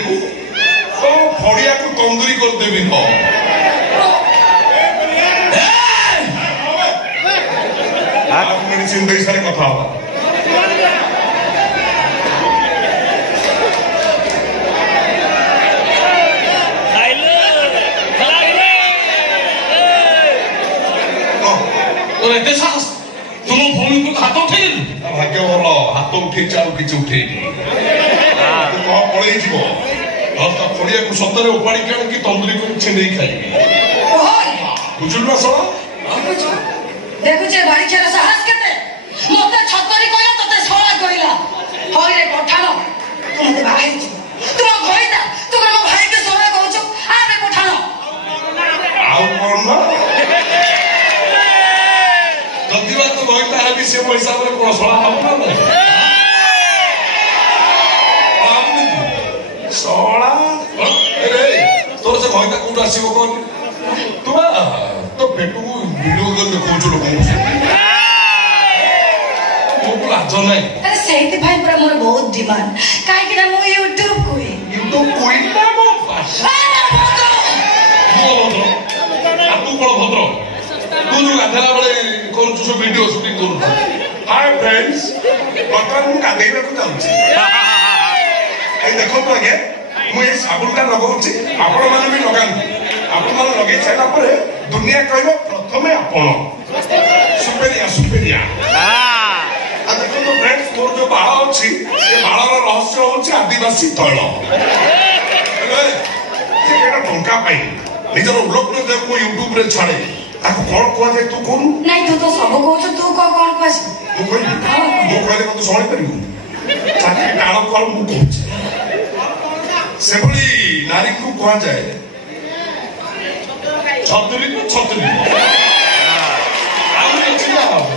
देखू तो फड़िया को तंदूरी कर देबी तो आप मेडिसिन दे सारे कथा हो और एते साहस तुम भूमि को हाथ उठे भाग्य भल हाथ उठे चालू किसी उठे कह पड़े फड़िया को सतरे उपाड़ी के आनिकी तंदूरी को छेड़े खाइबी बुझुल ना सड़ा देखुचे बाड़ी खेल साहस केते मते छतरी कहला तते सळा कहला होय रे पठाण तू मते बाहर तुम घइता तू मो भाई के सळा कहछो आ रे पठाण आउ कोन ना जदिवा तो घइता हेबी से पैसा रे कोन सळा हबो ना सळा रे तोर से घइता कोड आसीबो कोन तू तो पेटू वीडियो कर देखो लोग लाज नहीं अरे सेठी भाई पर मोर बहुत डिमांड काहे कि ना मो यूट्यूब कोई ना मो भाषा भद्र तू बड़ भद्र तू जो गाधला बड़े कौन सब वीडियो शूटिंग करू हाय फ्रेंड्स बर्तमान मु गाधेबा को जाउछी ए देखो तो आगे मु ए साबुनटा लगाउछी आपण माने भी लगान आपण माने लगे छला परे दुनिया कहबो प्रथमे आपण सुपेरिया देखो तो फ्रेंड्स मोर जो बाल अच्छी ये बालर रहस्य होची आदिवासी तैल टंका पाई निजर ब्लॉग में देखो यूट्यूब रे छाड़े ताको कोन कोआ जाय तू कोन नहीं तू तो सब कहछ तू कोन कहछ तू कोन मो कहले मत सुनि परिबु ताकि डाल कोल मु कहछ सेबली नारी को कोआ जाय छतरी को छतरी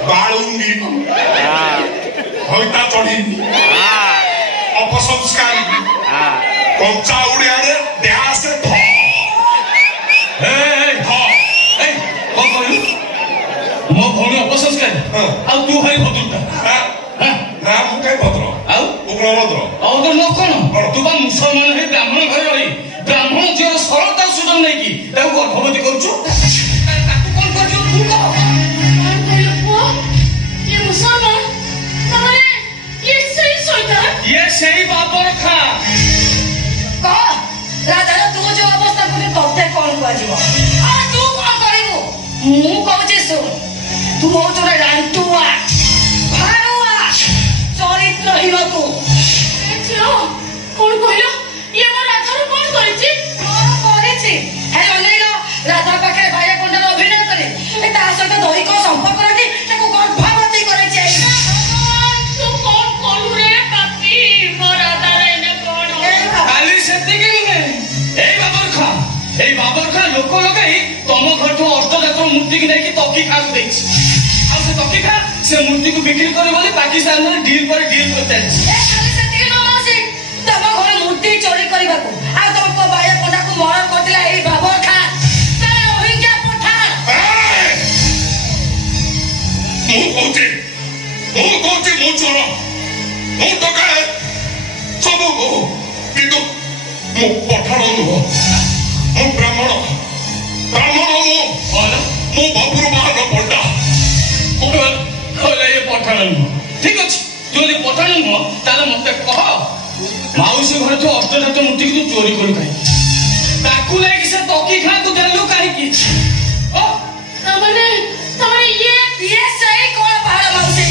बाळुंगी होइता चढ़ी अपसंस्कारी कंचा उड़िया रे देहा से ध कौन कहलु मो भौणी अपसंस्कारी आ तू भाई भद्रता ना मु कई भद्र आ उग्र भद्र तो नो कोन तू बा मुसलमान है ब्राह्मण घर रही ब्राह्मण जीवन सरलता सुजन नहीं की ताको गर्भवती करछु ताको कोन करछु तू कह ये सही बापर खा कह राजा तू जो अवस्था को तोते कोन कहजिबो आ तू कोन करिबो मु कहजे सुन तू हो जोरे रांटुआ भारुआ चरित्रहीन तू एछो कोन कहलो ये मोर राजा रो कोन करिछि कोन करिछि हे अनेलो राजा पाखे भाया कोंडर अभिनय करे ए ता सहित दैहिक संपर्क रखी ताको गर्भवती करे छै तू कोन कोन रे पापी मोर राजा रे ने कोन खाली सेति के ए बाबर खा लोक लगाई तम घर तो अष्टजात मूर्ति की नहीं तकी खा को देछि आ से तकी खा से मूर्ति को बिक्री करे बोले पाकिस्तान में डील पर डील करते हैं ए खाली सेति के नमासी तम घर मूर्ति चोरी करबा को आ तम को भाया कोंडा को मर करदिला ए बाबर खा ते ओहि के पठा मु कोचे मु चोर मु टका सब किंतु मु पठाण नु मु ब्राह्मण मु बाबुर महान पंडा ये पठाण ठीक अच्छे तू यदि पठाण नुह ताले मत कह माउसी घर तो अष्टजात मूर्ति की तू चोरी कर ताकू लेके से तकी खा को देलु काहे की ओ तमने ये सही कोन पहाड़ माउसी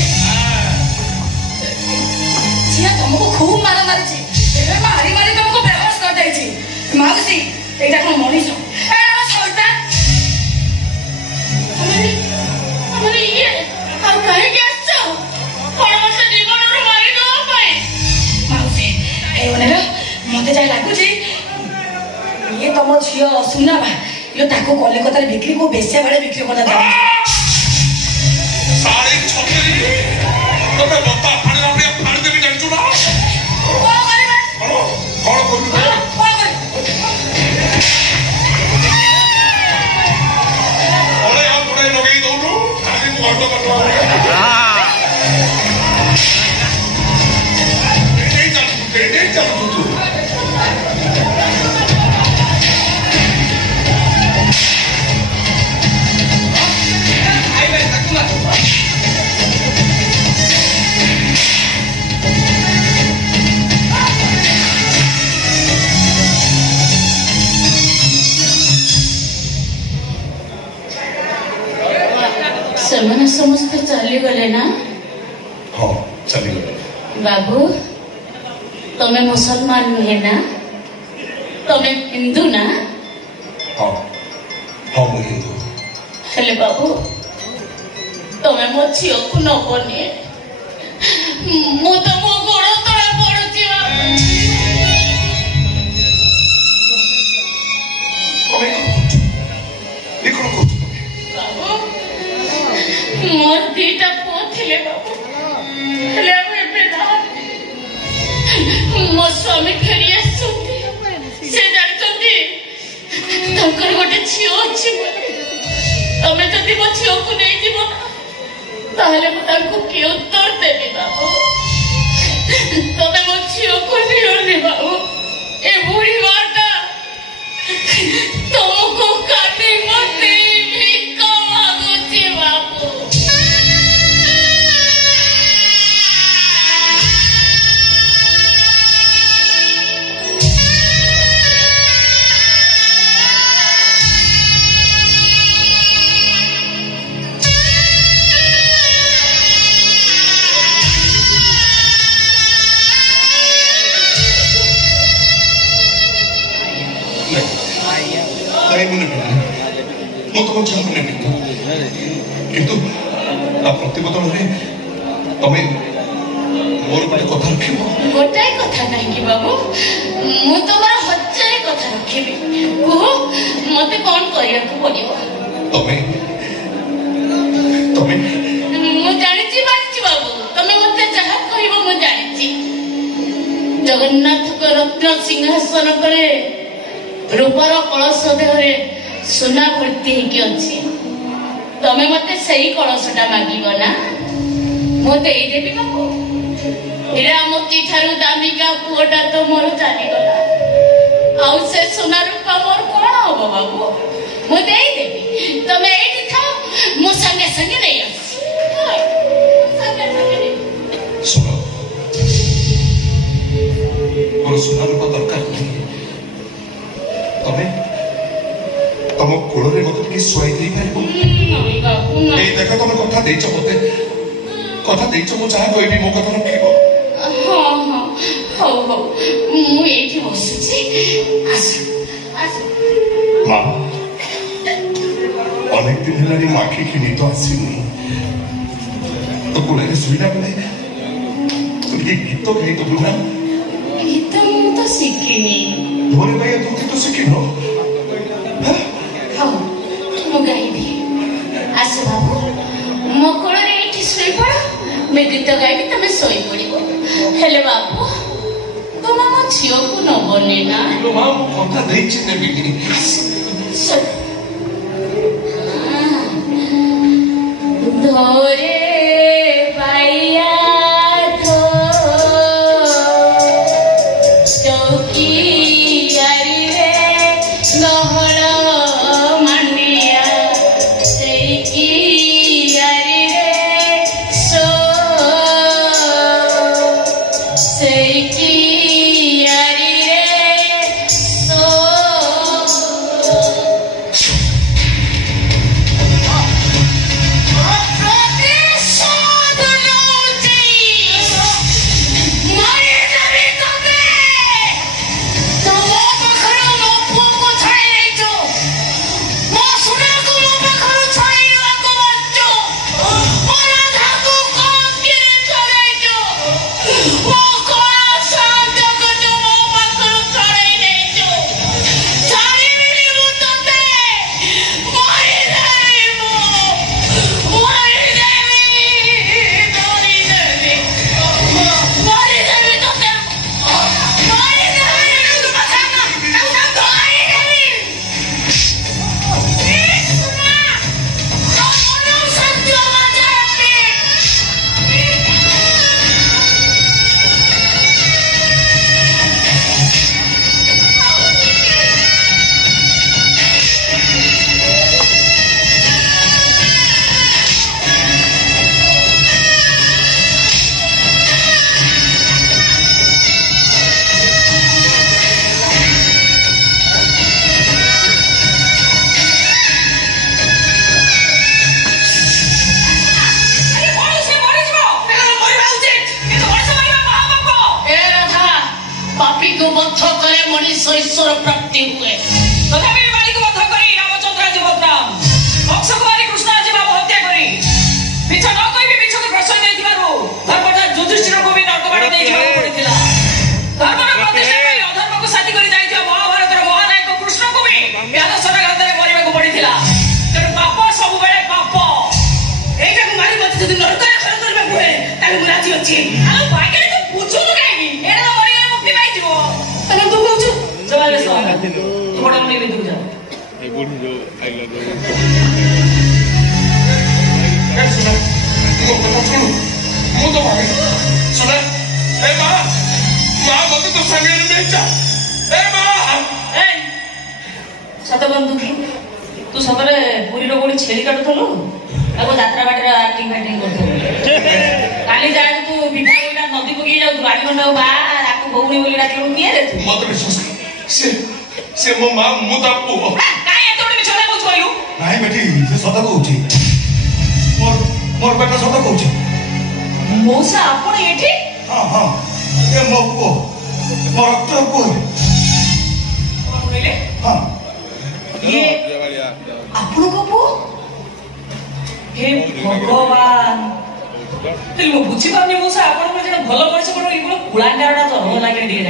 छिया तुमको खूब मारा मारी छी एबे मारी मारी तुमको बेहोश कर देई छी माउसी एटा कोन मनीष ए शैतान हमने ये हम कहे के आछो कोन मते जीवन रो मारी दो पाए माउसी ए ओनेरा मते जाय लागु छी ये तम छियो सुना बा यो ताको कलिकता रे बिक्री को बेसे बड़े बिक्री करता जा सारी छतरी तो मैं बता फाड़ अपने फाड़ देबी जानछु ना कोन करबे कोन करबी कोन कर ओरे हम थोड़े लगई दउनु खाली मु ऑटो कटवा नहीं चल तू चली गले ना हाँ चली गले बाबू तमे मुसलमान नुहे ना तमे हिंदू ना हाँ हाँ मैं हिंदू हेले बाबू तमे मो झील को नबनी मु तो मो गोड़ तले पड़ुची बाबू मोर दीटा पुओ थिले बाबू हेले एबे नाहांती मो स्वामी फेरी आसुंती से जानचंती तंकर गोटे झील अछि तमे जदि मो झील को नै जीवो ताहले मु तांको की उत्तर देबी बाबू तमे मो झील को नियोनी बाबू ए बुढ़ी माता तुमको काटे मते भिक्का मांगुची बाबू किंतु प्रतिबदल तमे मोर गोटे कथा रखिब गोटाए कथा नहीं बाबू मु तुम्हारा हजार कथा रखिबी कहो मते कौन करिया को पड़िबो तमे तमे मु जानिची बाबू तमे मते जहा कहइबो मु जानिची जगन्नाथ को रत्न सिंहासन करे रूपर कलश देहरे सुना भर्ती होगी अच्छी तमे मते सही कलशटा मागिब ना मु देदेवी बाबू एरा मोती ठारू दामिका पुओटा तो मोर चली गला आउ से सुना रूपा मोर कोन होबो बाबू मु देदेवी तमे एठी थाओ मु संगे संगे नै आसी संगे संगे सुनो मोर सुना रूपा दरकार तमे तम कोड़ रे मत टिके सुआई दे पारिबो ए देखो तमे कथा देइछ मते कथा देइछ मु चाहा कहबी मो कथा रखिबो हां हां हो हो मु एठी बसुची आस आस मां अनेक दिन हेलानी माखी खिनी तो आसीनी तो कोड़े रे सुइला बेले तू गीत गाई तो बुना गीत मु तो सिकिनी मोरे भाई तू तो सिकिनो हाँ मु गाइबी आस बाबू मो कोड़ रे एठी सोई पड़ मैं गीत गाइबी तमे सोई पड़िबो हेले बाबू तुम मो झियो को नबनी ना लो मां कथा देइछ नेबी धोरे पाइया धो चौकी यारी रे गहळ मांडिया सेई की यारी रे सो सेई की यारी रे सो ଈଶ୍ୱର ପ୍ରାପ୍ତି ହୁଏ। ତଥାପି ବାଳିକୁ ବଧ କରି ରାମଚନ୍ଦ୍ର ଆଜି ବଦନାମ, କଂସକୁ ମାରି କୃଷ୍ଣ ଆଜି ବାବ ହତ୍ୟା କରି ମିଛ ନ କହିବି ମିଛକୁ ପ୍ରଶ୍ରୟ ଦେଇଥିବାରୁ ଧର୍ମରାଜ ଯୁଧିଷ୍ଠିରକୁ ବି ନର୍କବାଡ଼ି ଦେଇଯିବାକୁ ପଡ଼ିଥିଲା। ଧର୍ମର ପ୍ରତିଷ୍ଠା ପାଇଁ ଅଧର୍ମକୁ ସାଥୀ କରି ଯାଇଥିବା ମହାଭାରତର ମହାନାୟକ କୃଷ୍ଣକୁ ବି ବ୍ୟାସର ଘାତରେ ମରିବାକୁ ପଡ଼ିଥିଲା। ତେଣୁ ପାପ ସବୁବେଳେ ପାପ। ଏଇଟାକୁ ମାରି ମତେ ଯଦି ନର୍କରେ ଖର କରିବାକୁ ହୁଏ ତାହେଲେ ମୁଁ ରାଜି ଅଛି। ଆଉ ବାକିରେ ତୁ ବୁଝୁନୁ କାହିଁକି? ଏଇଟା ତ ମରିଗଲେ ମୁକ୍ତି ପାଇଯିବ। ତାହେଲେ ତୁ କହୁଛୁ ଜବାବ ଶୁଣ, ତୁ ବଡ଼ ମନେ ଭିତରକୁ ଯା। सुना तू कथा सुन मु तो भाई सुना ए मां मां मत तो संगे में जा ए मां ए सतबंधु तू सतरे पुरी रो गोली छेली काटुथलु ताको यात्रा बाटे आर्टिंग फाइटिंग करथलु काली जाय तू बिठा गोटा नदी पकी जाउ गाडी मंडा बा आकु भौणी बोली डाकिलु किए रे तू मत विश्वास से मो मां मु ता पु काई एतो बडे छला कहू कहलु नाही बेटी से सदा कहूची मोर बेटा सदा कहूची मौसा आपण एठी हां हां ए मो को मोर रक्त को कोन बोले हां ये आपण को पु हे भगवान तेल मु बुझी पानी मौसा आपण को जने भलो परिसे कोन इबो कुळांगारडा तो हो लागे दिए